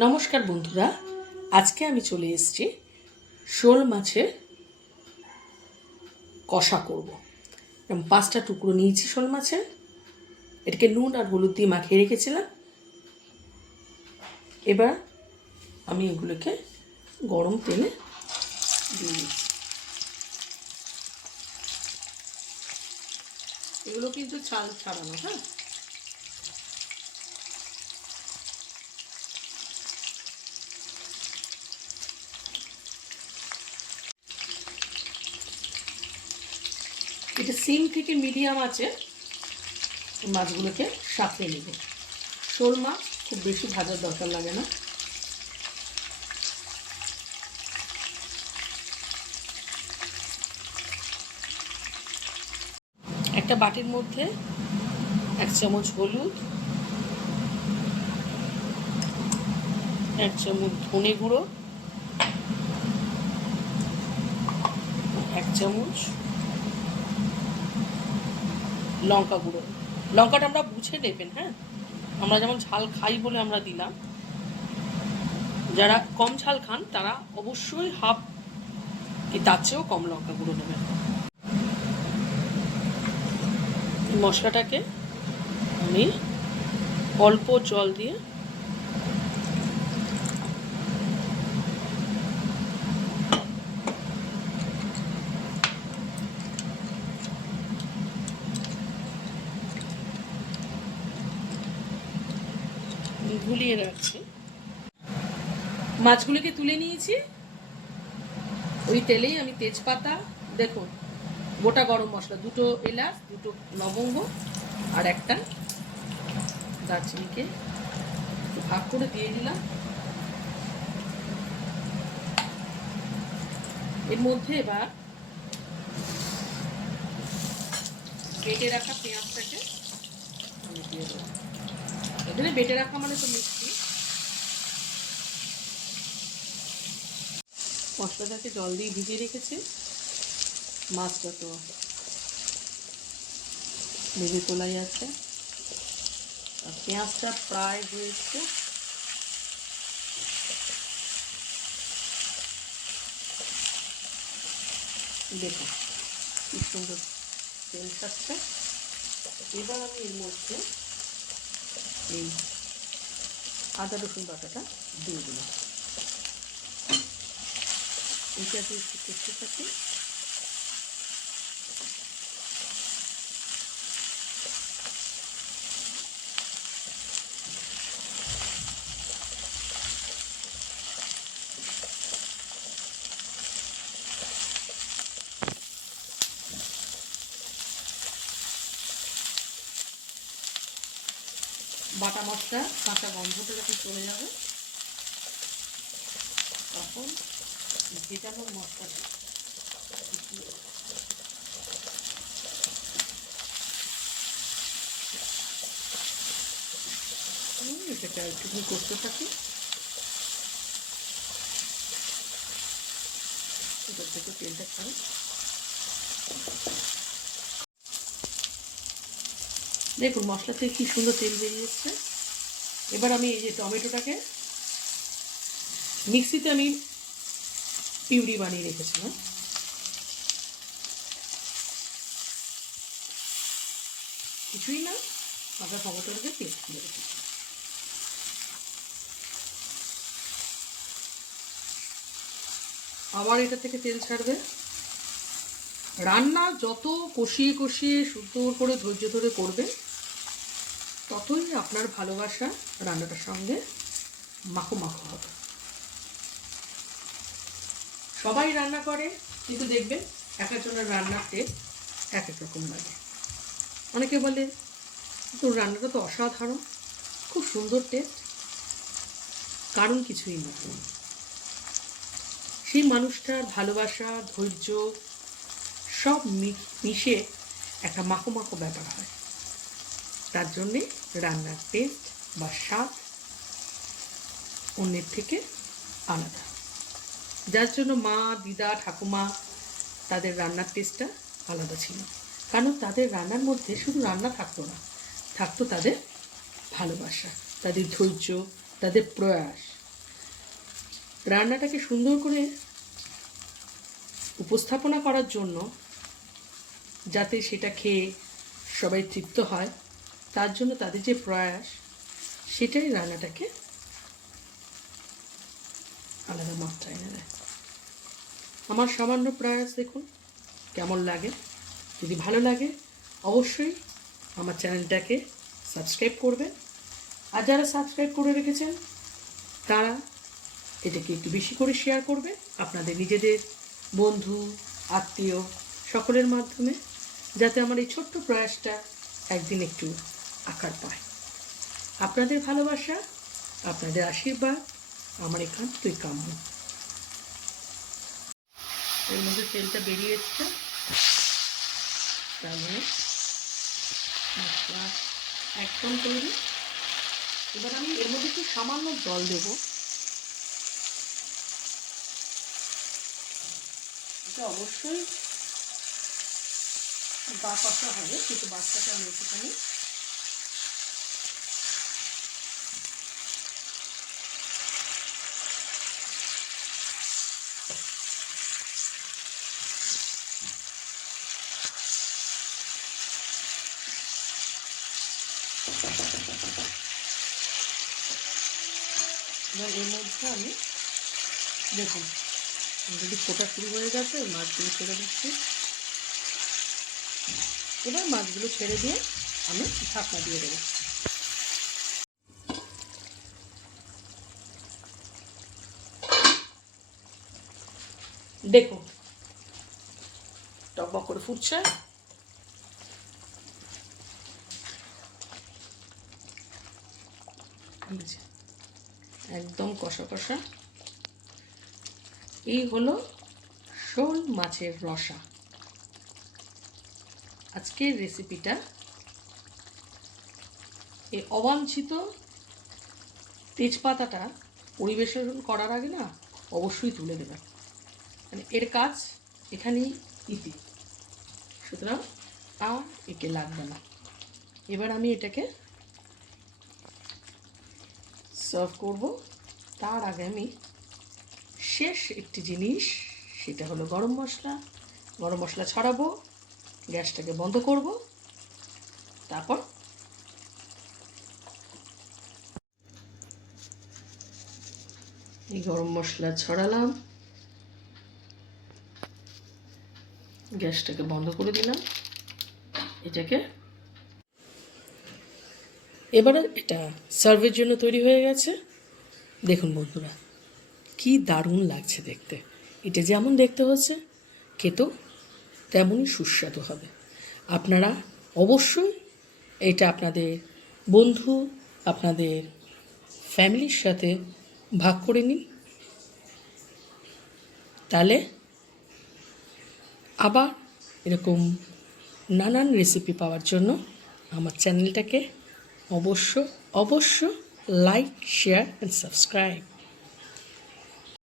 নমস্কার বন্ধুরা, আজকে আমি চলে এসেছি শোল মাছের কষা করব। এরকম 5টা টুকরো নিয়েছি শোল মাছের, এটাকে নুন আর হলুদ দিয়ে মাখিয়ে রেখেছিলাম। এবার আমি এগুলোকে গরম তেলে দিয়ে দিচ্ছি। এগুলো কিন্তু ছাল ছাড়ানো, হ্যাঁ। এটা সিম থেকে মিডিয়াম আছে, মাছগুলোকে সাঁতরে নেব। শোল মাছ খুব বেশি ভাজার দরকার লাগে না। একটা বাটির মধ্যে 1 চামচ হলুদ, 1 চামচ ধনে গুঁড়ো, 1 চামচ লঙ্কা গুঁড়ো। লঙ্কাটা আমরা বুঝে নেবেন, হ্যাঁ। আমরা যেমন ঝাল খাই বলে আমরা দিলাম, যারা কম ঝাল খান তারা অবশ্যই হাফ কি তার চেয়েও কম লঙ্কা গুঁড়ো নেবেন। মশলাটাকে আমি অল্প জল দিয়ে গুলিয়ে রাখছি। মাছগুলিকে তুলে নিয়েছি। ওই তেলেই আমি তেজপাতা, দেখুন গোটা গরম মশলা, 2টো এলাচ, 2টো লবঙ্গ আর একটা দারচিনিকে ভাগ করে দিয়ে দিলাম। এর মধ্যে এবার বেটে রাখা পেঁয়াজটাকে আমি দিয়ে দেবো। এখানে বেটে রাখা মানে তো মিষ্টি। মশলাটাকে জল দিয়ে ভিজিয়ে রেখেছি, মাছটা তো ভেজে তোলাই আছে, আর পেঁয়াজটা প্রায় হয়েছে। দেখুন কি সুন্দর তেল ছাড়ছে। এবার আমি এর মধ্যে এই আদা রসুন বাটাটা দিয়ে দিলাম। এটা দিয়ে একটু করতে থাকি। বাটা মশলা কাঁচা গন্ধটা যখন চলে যাবে, তখন ভেজানো মশলাটা এটাকে একটু করতে থাকি। এটার থেকে তেলটা ছাড়ি। দেখুন মশলা থেকে কি সুন্দর তেল বেরিয়ে এসছে। এবার আমি এই যে টমেটোটাকে মিক্সিতে আমি পিউরি বানিয়ে রেখেছিলাম, কিছুই না, আমরা টমেটোটাকে পেস্ট করে রেখেছি। আবার এটা থেকে তেল ছাড়বে। রান্না যত কষিয়ে কষিয়ে সুন্দর করে ধৈর্য ধরে করবে, ততই আপনার ভালোবাসা রান্নাটার সঙ্গে মাখো মাখো হবে। সবাই রান্না করে, কিন্তু দেখবেন এক একজনের রান্নার টেস্ট এক এক রকম লাগে। অনেকে বলে তোর রান্নাটা তো অসাধারণ, খুব সুন্দর টেস্ট। কারণ কিছুই না, সেই মানুষটার ভালোবাসা, ধৈর্য সব মিশে একটা মাখো মাখো ব্যাপার হয়। তার জন্যে রান্নার টেস্ট বা স্বাদ অন্যের থেকে আলাদা। যার জন্য মা, দিদা, ঠাকুমা তাদের রান্নার টেস্টটা আলাদা ছিল। কারণ তাদের রান্নার মধ্যে শুধু রান্না থাকতো না, থাকতো তাদের ভালোবাসা, তাদের ধৈর্য, তাদের প্রয়াস। রান্নাটাকে সুন্দর করে উপস্থাপনা করার জন্য, যাতে সেটা খেয়ে সবাই তৃপ্ত হয়, তার জন্য তাদের যে প্রয়াস, সেটাই রান্নাটাকে আলাদা মাত্রায় এনে দেয়। আমার সামান্য প্রয়াস দেখুন কেমন লাগে। যদি ভালো লাগে অবশ্যই আমার চ্যানেলটাকে সাবস্ক্রাইব করবেন, আর যারা সাবস্ক্রাইব করে রেখেছেন তারা এটাকে একটু বেশি করে শেয়ার করবেন আপনাদের নিজেদের বন্ধু, আত্মীয় সকলের মাধ্যমে, যাতে আমার এই ছোট্ট প্রয়াসটা একদিন একটু আকার পায়। আপনাদের ভালোবাসা, আপনাদের আশীর্বাদ আমার একান্তই কাম্য। এর মধ্যে তেলটা বেরিয়ে এসছে, তার মানে মশলা একদম তৈরি। এবার আমি এর মধ্যে একটু সামান্য জল দেব। এটা অবশ্যই গা কষা হবে, কিন্তু বাচ্চাটা আমি একটুখানি এবার এর মধ্যে আমি দেখুন যদি ফোটা শুরু হয়ে গেছে, মাছগুলো ছেড়ে দিচ্ছি। এবার মাছগুলো ছেড়ে দিয়ে আমি ঢাকনা দিয়ে দেবো। দেখুন টকবক করে ফুটছে। একদম কষা কষা। এই হলো শোল মাছের রসা। আজকের রেসিপিটা এই অবাঞ্ছিত তেজপাতাটা পরিবেশন করার আগে না অবশ্যই তুলে দেবেন, মানে এর কাজ এখানেই ইতি, সুতরাং আর একে লাগবে না। এবার আমি এটাকে সার্ভ করব। তার আগে আমি শেষ একটি জিনিস, সেটা হলো গরম মশলা। গরম মশলা ছড়াবো, গ্যাসটাকে বন্ধ করব, তারপর এই গরম মশলা ছড়ালাম, গ্যাসটাকে বন্ধ করে দিলাম। এটাকে এবারে এটা সার্ভের জন্য তৈরি হয়ে গেছে। দেখুন বন্ধুরা, কি দারুণ লাগছে দেখতে। এটা যেমন দেখতে হচ্ছে, খেতেও তেমনই সুস্বাদু হবে। আপনারা অবশ্যই এটা আপনাদের বন্ধু, আপনাদের ফ্যামিলির সাথে ভাগ করে নিন। তাহলে আবার এরকম নানান রেসিপি পাওয়ার জন্য আমার চ্যানেলটাকে অবশ্য লাইক, শেয়ার অ্যান্ড সাবস্ক্রাইব।